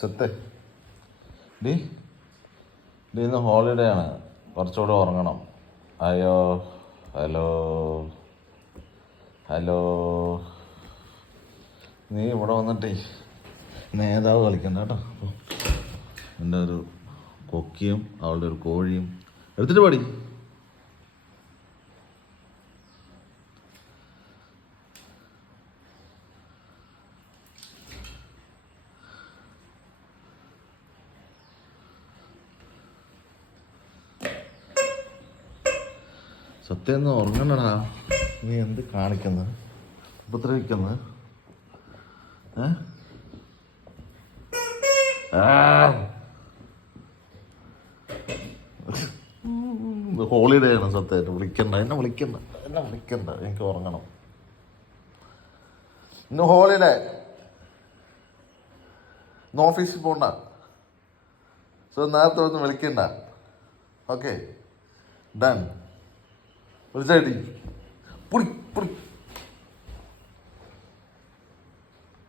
സത്തെ D D ഇന്ന് holiday ആണ്, കുറച്ചുകൂടെ ഉറങ്ങണം. അയ്യോ ഹലോ ഹലോ, നീ ഇവിടെ വന്നിട്ടേ നേതാവ് കളിക്കണ്ട കേട്ടോ. അപ്പോൾ എൻ്റെ ഒരു കൊക്കിയും അവളുടെ ഒരു കോഴിയും എടുത്തിട്ട് പാടി. സത്യം ഒന്ന് ഉറങ്ങണടാ, നീ എന്ത് കാണിക്കുന്നത്, ഉപദ്രവിക്കുന്നത്? ഹോളിഡേ ആണ് സത്യമായിട്ട്. എന്നെ വിളിക്കണ്ട, എനിക്ക് ഉറങ്ങണം. ഇന്ന് ഹോളിഡേ, ഇന്ന് ഓഫീസിൽ പോണ്ട. സോ നേരത്തെ ഒന്ന് വിളിക്കണ്ട. Okay done. വിളിച്ചായിട്ട്